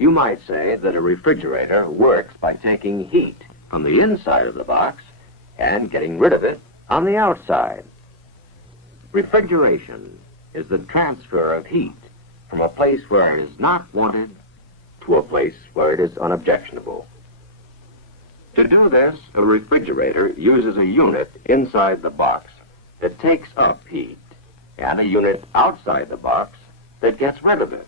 You might say that a refrigerator works by taking heat from the inside of the box and getting rid of it on the outside. Refrigeration is the transfer of heat from a place where it is not wanted to a place where it is unobjectionable. To do this, a refrigerator uses a unit inside the box that takes up heat and a unit outside the box that gets rid of it.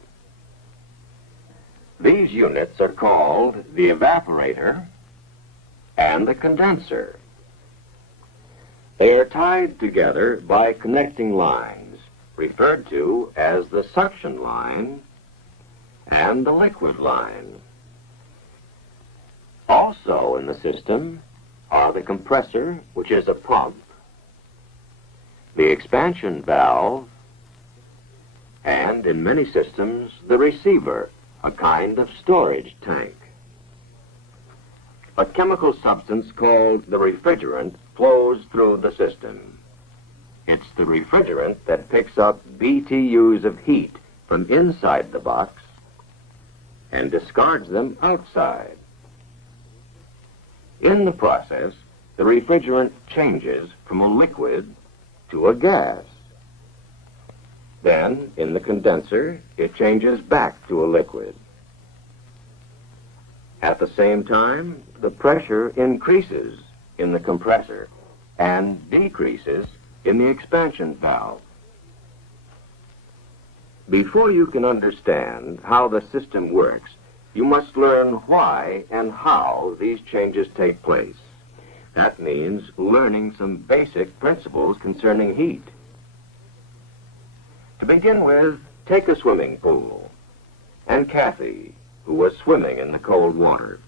These units are called the evaporator and the condenser. They are tied together by connecting lines, referred to as the suction line and the liquid line. Also in the system are the compressor, which is a pump, the expansion valve, and in many systems, the receiver, a kind of storage tank. A chemical substance called the refrigerant flows through the system. It's the refrigerant that picks up BTUs of heat from inside the box and discards them outside. In the process, the refrigerant changes from a liquid to a gas. Then, in the condenser, it changes back to a liquid. At the same time, the pressure increases in the compressor and decreases in the expansion valve. Before you can understand how the system works, you must learn why and how these changes take place. That means learning some basic principles concerning heat. To begin with, take a swimming pool, and Kathy, who was swimming in the cold water.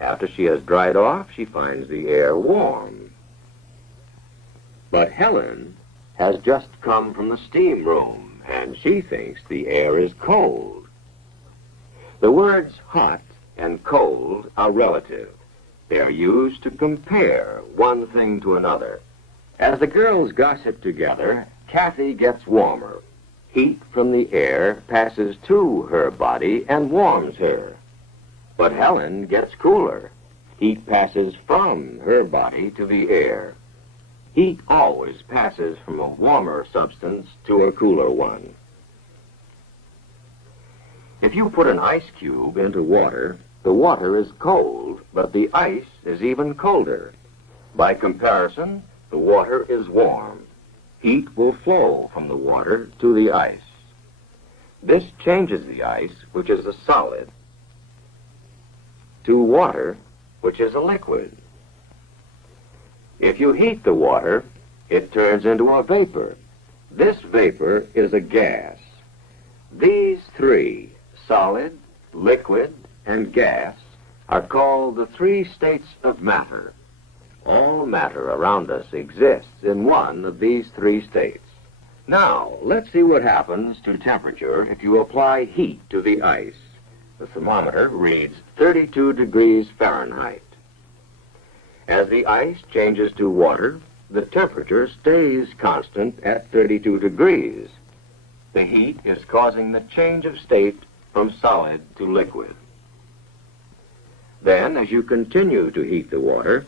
After she has dried off, she finds the air warm. But Helen has just come from the steam room, and she thinks the air is cold. The words hot and cold are relative. They are used to compare one thing to another. As the girls gossip together, Kathy gets warmer. Heat from the air passes to her body and warms her. But Helen gets cooler. Heat passes from her body to the air. Heat always passes from a warmer substance to a cooler one. If you put an ice cube into water, the water is cold, but the ice is even colder. By comparison, the water is warm. Heat will flow from the water to the ice. This changes the ice, which is a solid, to water, which is a liquid. If you heat the water, it turns into a vapor. This vapor is a gas. These three, solid, liquid, and gas, are called the three states of matter. All matter around us exists in one of these three states. Now, let's see what happens to temperature if you apply heat to the ice. The thermometer reads 32 degrees Fahrenheit. As the ice changes to water, the temperature stays constant at 32 degrees. The heat is causing the change of state from solid to liquid. Then, as you continue to heat the water,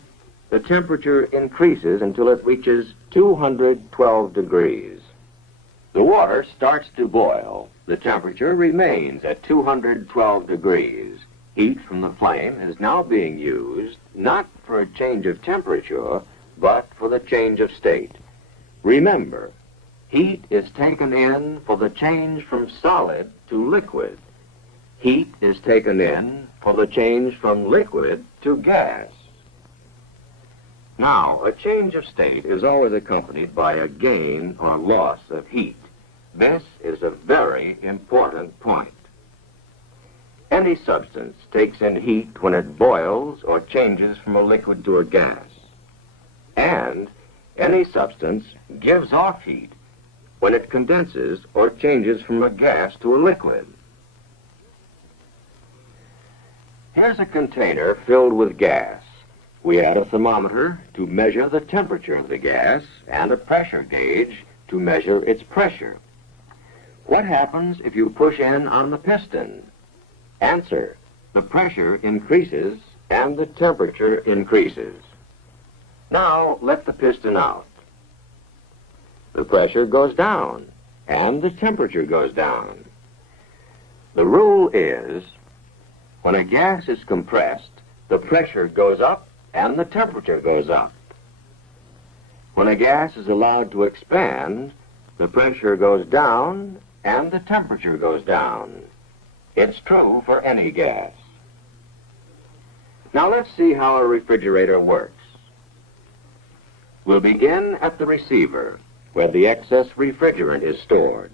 the temperature increases until it reaches 212 degrees. The water starts to boil. The temperature remains at 212 degrees. Heat from the flame is now being used not for a change of temperature, but for the change of state. Remember, heat is taken in for the change from solid to liquid. Heat is taken in for the change from liquid to gas. Now, a change of state is always accompanied by a gain or loss of heat. This is a very important point. Any substance takes in heat when it boils or changes from a liquid to a gas. And any substance gives off heat when it condenses or changes from a gas to a liquid. Here's a container filled with gas. We add a thermometer to measure the temperature of the gas and a pressure gauge to measure its pressure. What happens if you push in on the piston? Answer: the pressure increases and the temperature increases. Now let the piston out. The pressure goes down and the temperature goes down. The rule is, when a gas is compressed, the pressure goes up and the temperature goes up. When a gas is allowed to expand, the pressure goes down and the temperature goes down. It's true for any gas. Now let's see how a refrigerator works. We'll begin at the receiver, where the excess refrigerant is stored.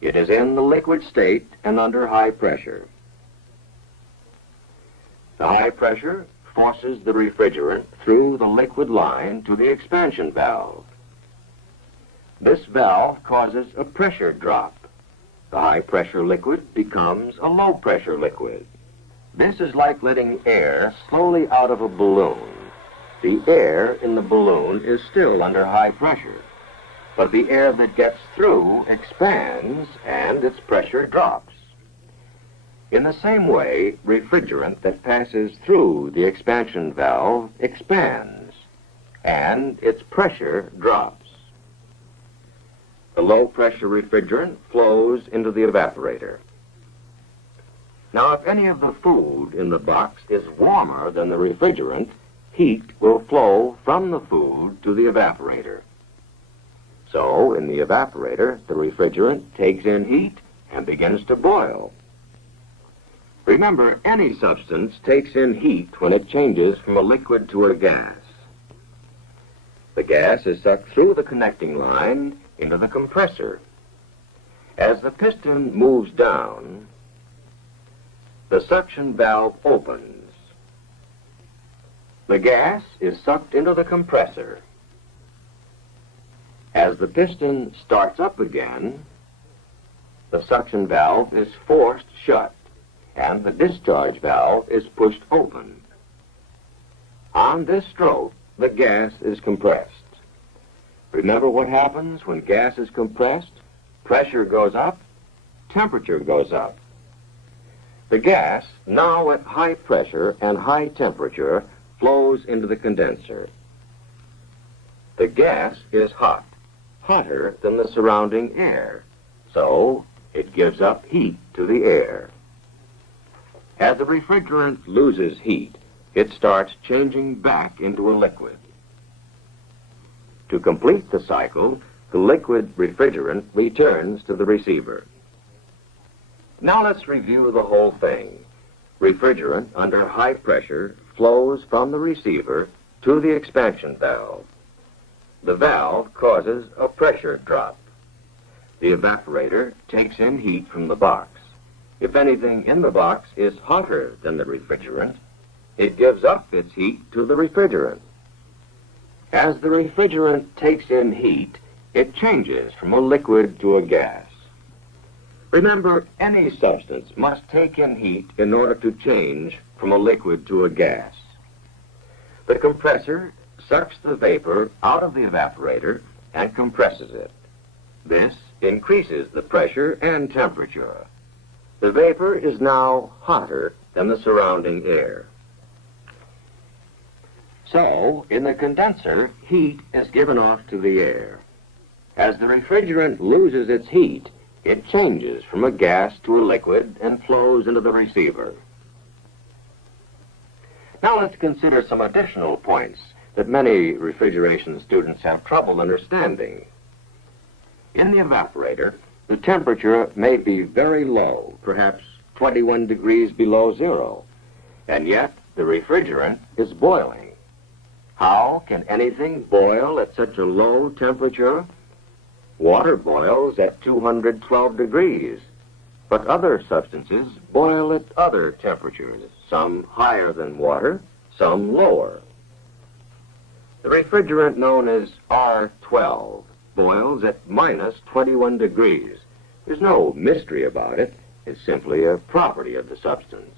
It is in the liquid state and under high pressure. The high pressure forces the refrigerant through the liquid line to the expansion valve. This valve causes a pressure drop. The high-pressure liquid becomes a low-pressure liquid. This is like letting air slowly out of a balloon. The air in the balloon is still under high pressure, but the air that gets through expands and its pressure drops. In the same way, refrigerant that passes through the expansion valve expands, and its pressure drops. The low-pressure refrigerant flows into the evaporator. Now, if any of the food in the box is warmer than the refrigerant, heat will flow from the food to the evaporator. So, in the evaporator, the refrigerant takes in heat and begins to boil. Remember, any substance takes in heat when it changes from a liquid to a gas. The gas is sucked through the connecting line into the compressor. As the piston moves down, the suction valve opens. The gas is sucked into the compressor. As the piston starts up again, the suction valve is forced shut and the discharge valve is pushed open. On this stroke, the gas is compressed. Remember what happens when gas is compressed? Pressure goes up, temperature goes up. The gas, now at high pressure and high temperature, flows into the condenser. The gas is hot, hotter than the surrounding air, so it gives up heat to the air. As the refrigerant loses heat, it starts changing back into a liquid. To complete the cycle, the liquid refrigerant returns to the receiver. Now let's review the whole thing. Refrigerant under high pressure flows from the receiver to the expansion valve. The valve causes a pressure drop. The evaporator takes in heat from the box. If anything in the box is hotter than the refrigerant, it gives up its heat to the refrigerant. As the refrigerant takes in heat, it changes from a liquid to a gas. Remember, any substance must take in heat in order to change from a liquid to a gas. The compressor sucks the vapor out of the evaporator and compresses it. This increases the pressure and temperature. The vapor is now hotter than the surrounding air. So, in the condenser, heat is given off to the air. As the refrigerant loses its heat, it changes from a gas to a liquid and flows into the receiver. Now let's consider some additional points that many refrigeration students have trouble understanding. In the evaporator, the temperature may be very low, perhaps 21 degrees below zero, and yet the refrigerant is boiling. How can anything boil at such a low temperature? Water boils at 212 degrees, but other substances boil at other temperatures, some higher than water, some lower. The refrigerant known as R12 boils at minus 21 degrees. There's no mystery about it. It's simply a property of the substance.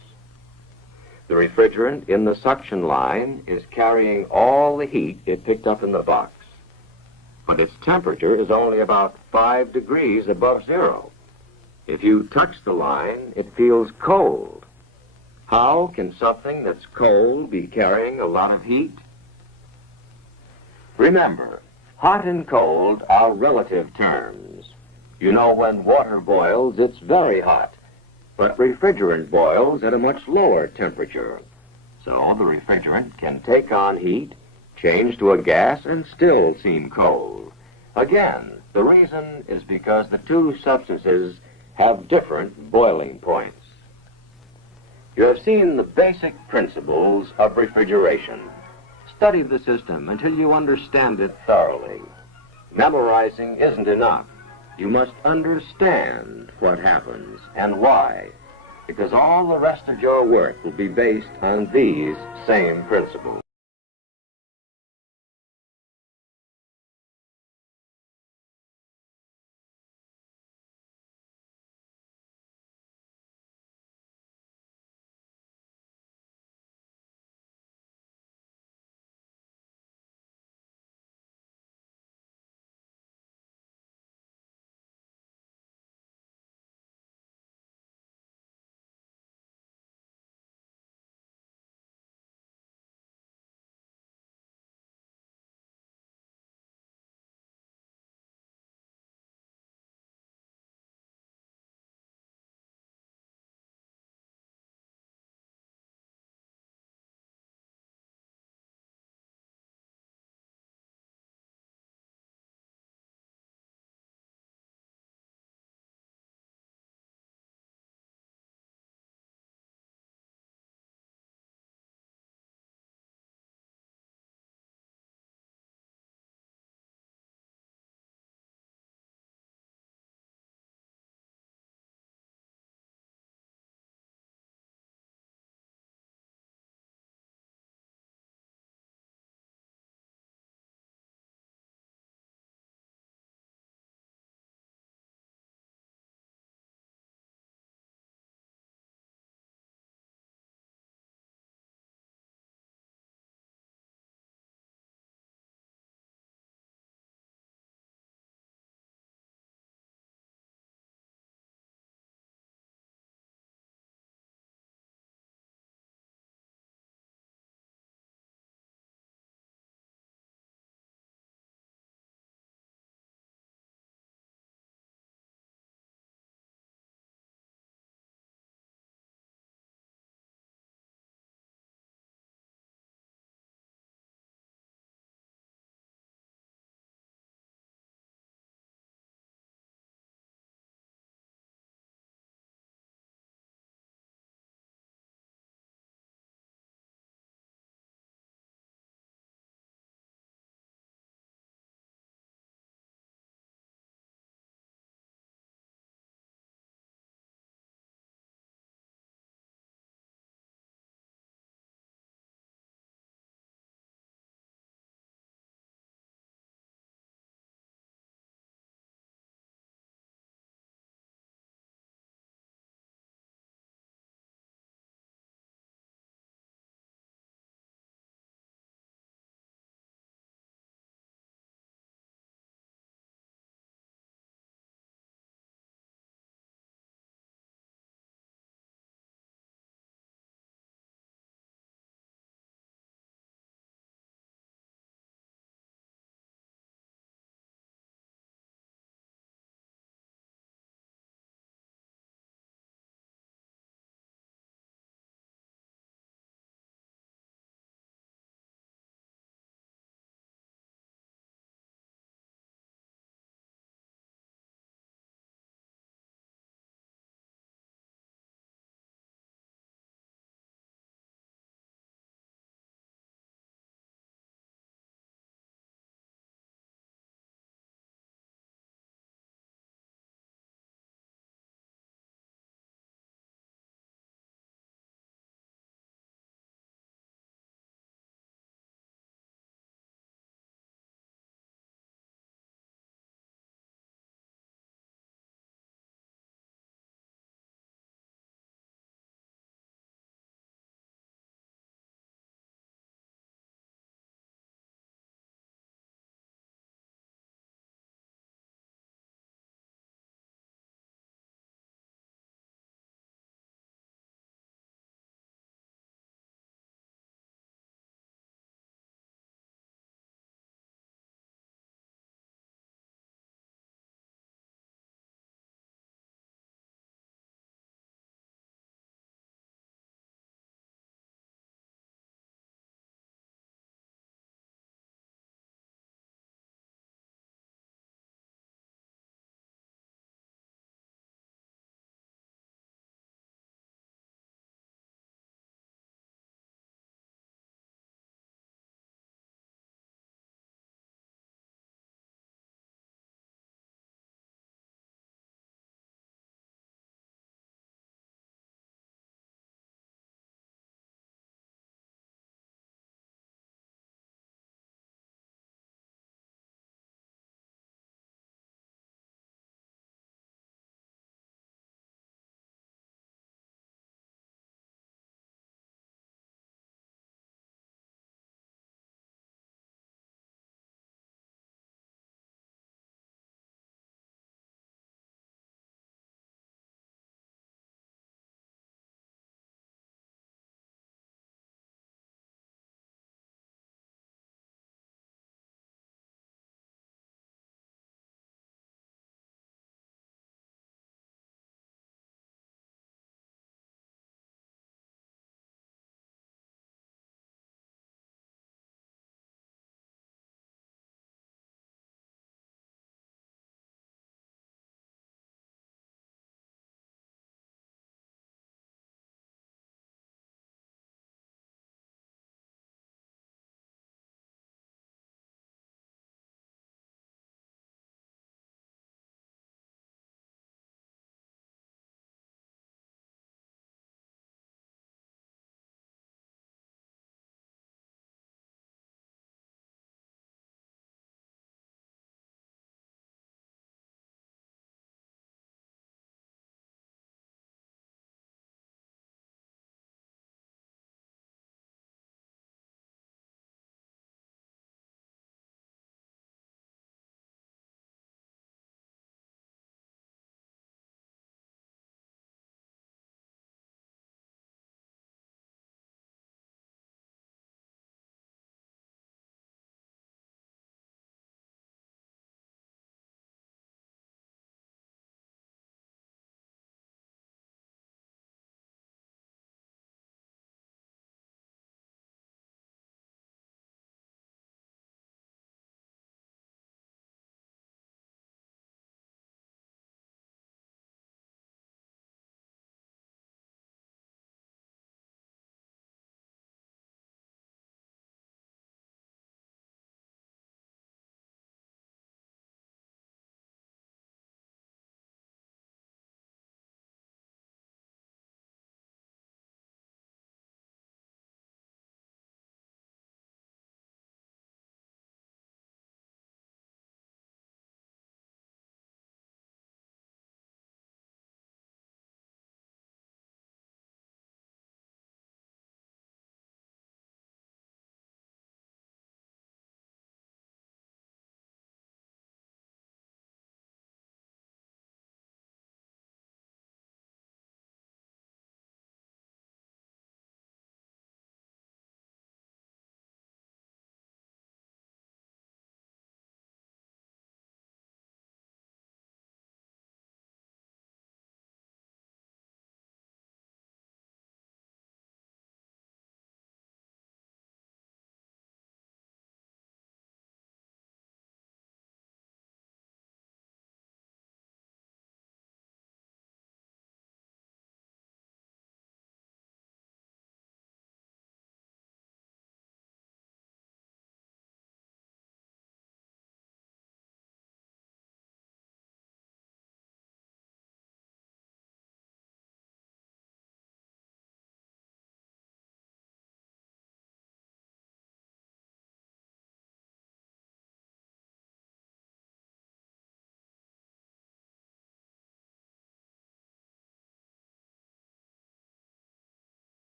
The refrigerant in the suction line is carrying all the heat it picked up in the box, but its temperature is only about 5 degrees above zero. If you touch the line, it feels cold, How can something that's cold be carrying a lot of heat? Remember, hot and cold are relative terms. You know, when water boils, it's very hot, but refrigerant boils at a much lower temperature. So the refrigerant can take on heat, change to a gas, and still seem cold. Again, the reason is because the two substances have different boiling points. You have seen the basic principles of refrigeration. Study the system until you understand it thoroughly. Memorizing isn't enough. You must understand what happens and why, because all the rest of your work will be based on these same principles.